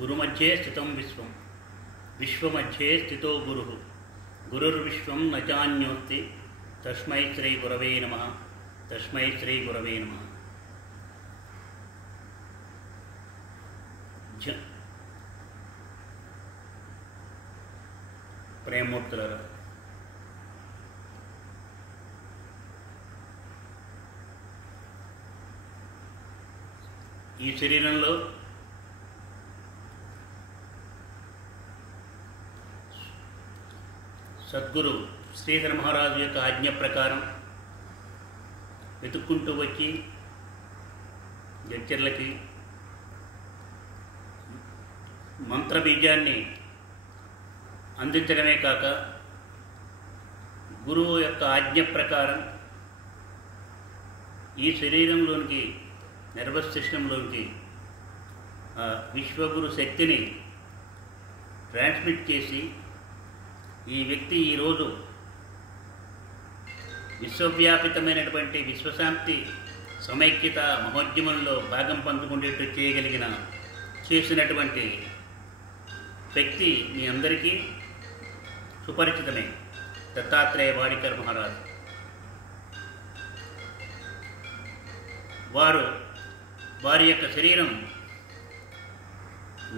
గురుమధ్యే స్థితం విశ్వం విశ్వమధ్యే స్థితో గురుః గురుర్విశ్వం న చాన్యోస్తి తస్మై శ్రీ గురవే నమః తస్మై శ్రీ గురవే నమః. ప్రేమమూర్తులారా, ఈ శరీరంలో సద్గురు శ్రీధర మహారాజు యొక్క ఆజ్ఞ ప్రకారం వెతుక్కుంటూ వచ్చి జడ్చర్లకి మంత్రబీజాన్ని అందించడమే కాక గురువు యొక్క ఆజ్ఞ ప్రకారం ఈ శరీరంలోనికి నర్వస్ సిస్టంలోనికి విశ్వగురు శక్తిని ట్రాన్స్మిట్ చేసి ఈ వ్యక్తి ఈరోజు విశ్వవ్యాపితమైనటువంటి విశ్వశాంతి సమైక్యత మహోద్యమంలో భాగం పంచుకునేట్టు చేసినటువంటి వ్యక్తి మీ అందరికీ సుపరిచితమే, దత్తాత్రేయ వాడికర్ మహారాజు. వారి యొక్క శరీరం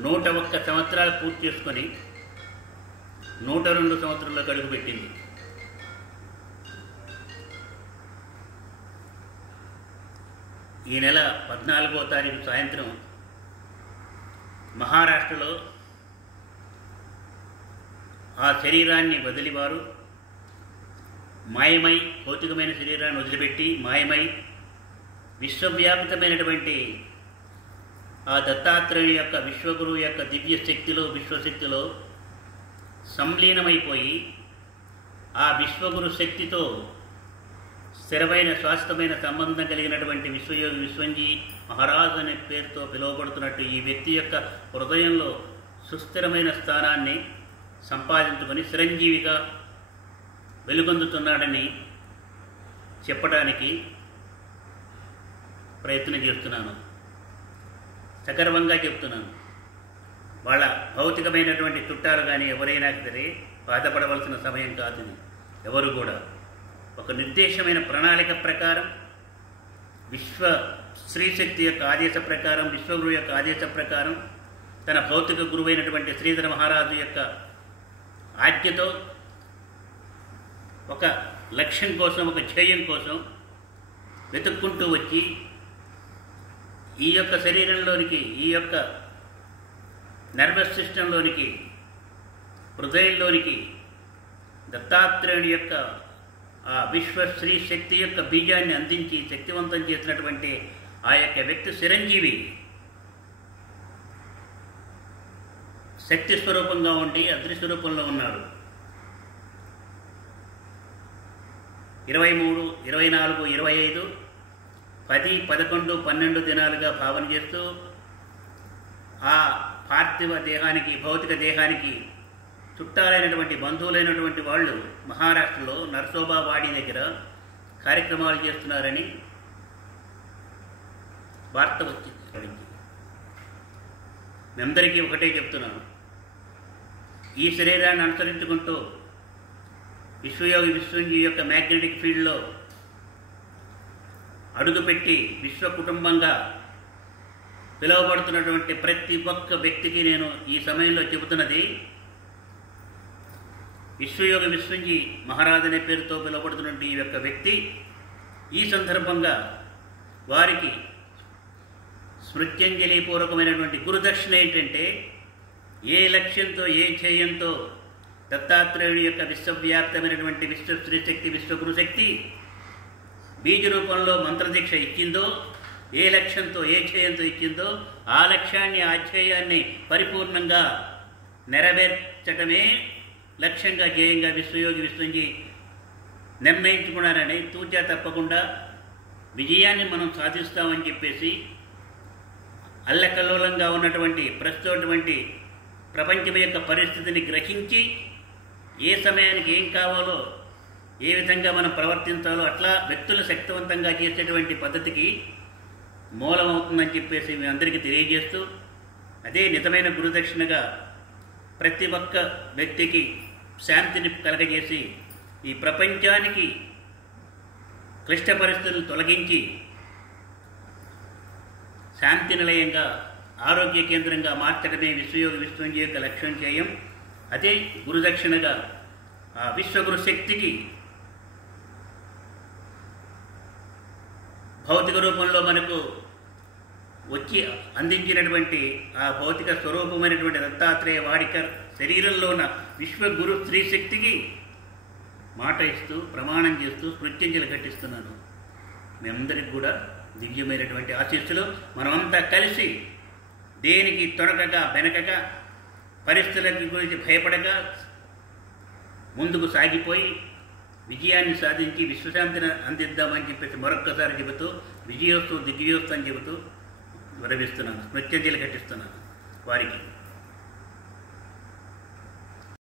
101 సంవత్సరాలు పూర్తి చేసుకొని 102 సంవత్సరంలోకి అడుగుపెట్టింది. ఈ నెల 14వ తారీఖు సాయంత్రం మహారాష్ట్రలో ఆ శరీరాన్ని వదిలివారు మాయమై, భౌతికమైన శరీరాన్ని వదిలిపెట్టి మాయమై విశ్వవ్యాపితమైనటువంటి ఆ దత్తాత్రేయుని యొక్క విశ్వగురువు యొక్క దివ్య శక్తిలో, విశ్వశక్తిలో సంలీనమైపోయి ఆ విశ్వగురు శక్తితో స్థిరమైన శాశ్వతమైన సంబంధం కలిగినటువంటి విశ్వయోగి విశ్వంజీ మహారాజు అనే పేరుతో పిలువబడుతున్నట్టు ఈ వ్యక్తి యొక్క హృదయంలో సుస్థిరమైన స్థానాన్ని సంపాదించుకొని చిరంజీవిగా వెలుగొందుతున్నాడని చెప్పడానికి ప్రయత్నం చేస్తున్నాను. సగర్వంగా చెప్తున్నాను. వాళ్ళ భౌతికమైనటువంటి చుట్టాలు కానీ ఎవరైనా సరే బాధపడవలసిన సమయం కాదు. ఎవరు కూడా ఒక నిర్దేశమైన ప్రణాళిక ప్రకారం, విశ్వ శ్రీశక్తి యొక్క ఆదేశ ప్రకారం, విశ్వగురు యొక్క ఆదేశ ప్రకారం, తన భౌతిక గురువైనటువంటి శ్రీధర మహారాజు యొక్క ఆజ్ఞతో ఒక లక్ష్యం కోసం, ఒక ధ్యేయం కోసం వెతుక్కుంటూ వచ్చి ఈ యొక్క శరీరంలోనికి, ఈ యొక్క నర్వస్ సిస్టంలోనికి, హృదయంలోనికి దత్తాత్రేయుని యొక్క ఆ విశ్వశ్రీ శక్తి యొక్క బీజాన్ని అందించి శక్తివంతం చేసినటువంటి ఆ యొక్క వ్యక్తి చిరంజీవి శక్తి స్వరూపంగా ఉండి అదృశ్య స్వరూపంలో ఉన్నాడు. 23, 24, 25, 10, 11, 12 దినాలుగా భావన చేస్తూ ఆ పార్థివ దేహానికి, భౌతిక దేహానికి చుట్టాలైనటువంటి బంధువులైనటువంటి వాళ్ళు మహారాష్ట్రలో నర్సోబావాడి దగ్గర కార్యక్రమాలు చేస్తున్నారని వార్త వచ్చింది. మీ అందరికీ ఒకటే చెప్తున్నాను, ఈ శరీరాన్ని అనుసరించుకుంటూ విశ్వయోగి విశ్వంజీ యొక్క మ్యాగ్నెటిక్ ఫీల్డ్లో అడుగుపెట్టి విశ్వ కుటుంబంగా పిలువబడుతున్నటువంటి ప్రతి ఒక్క వ్యక్తికి నేను ఈ సమయంలో చెబుతున్నది, విశ్వయోగి విశ్వంజీ మహారాజు అనే పేరుతో పిలువబడుతున్నటువంటి ఈ యొక్క వ్యక్తి ఈ సందర్భంగా వారికి స్మృత్యంజలి పూర్వకమైనటువంటి గురుదక్షిణ ఏంటంటే, ఏ లక్ష్యంతో, ఏ ధ్యేయంతో దత్తాత్రేయుని యొక్క విశ్వవ్యాప్తమైనటువంటి విశ్వశ్రీ శక్తి, విశ్వగురు శక్తి బీజ రూపంలో మంత్రదీక్ష ఇచ్చిందో, ఏ లక్ష్యంతో, ఏ ధ్యేయంతో ఇచ్చిందో ఆ లక్ష్యాన్ని, ఆ ధ్యేయాన్ని పరిపూర్ణంగా నెరవేర్చటమే లక్ష్యంగా, ధ్యేయంగా విశ్వయోగి విశ్వంజీ నిర్ణయించుకున్నారని, తూచా తప్పకుండా విజయాన్ని మనం సాధిస్తామని చెప్పేసి అల్లకల్లోలంగా ఉన్నటువంటి ప్రస్తుతటువంటి ప్రపంచం యొక్క పరిస్థితిని గ్రహించి ఏ సమయానికి ఏం కావాలో, ఏ విధంగా మనం ప్రవర్తించాలో అట్లా వ్యక్తులు శక్తివంతంగా చేసేటువంటి పద్ధతికి మూలమవుతుందని చెప్పేసి మీ అందరికీ తెలియజేస్తూ, అదే నిజమైన గురుదక్షిణగా ప్రతి ఒక్క వ్యక్తికి శాంతిని కలగజేసి ఈ ప్రపంచానికి క్లిష్ట పరిస్థితులను తొలగించి శాంతి నిలయంగా ఆరోగ్య కేంద్రంగా మార్చడమే విశ్వయోగ విశ్వంజీ యొక్క లక్ష్యం చేయం. అదే గురుదక్షిణగా ఆ విశ్వగురు శక్తికి భౌతిక రూపంలో మనకు వచ్చి అందించినటువంటి ఆ భౌతిక స్వరూపమైనటువంటి దత్తాత్రేయ వాడిక శరీరంలో ఉన్న విశ్వగురు స్త్రీ శక్తికి మాట ఇస్తూ ప్రమాణం చేస్తూ స్మృత్యంజలి ఘటిస్తున్నాను. మీ అందరికి కూడా దివ్యమైనటువంటి ఆశీస్సులు. మనమంతా కలిసి దేనికి తొనకగా వెనకగా పరిస్థితులకి గురించి భయపడగా ముందుకు సాగిపోయి విజయాన్ని సాధించి విశ్వశాంతిని అందిద్దామని చెప్పేసి మరొక్కసారి చెబుతూ విజయోస్తు దిగ్వియోస్తు అని చెబుతూ విరమిస్తున్నాను, స్మృత్యంజలి ఘటిస్తున్నాను వారికి.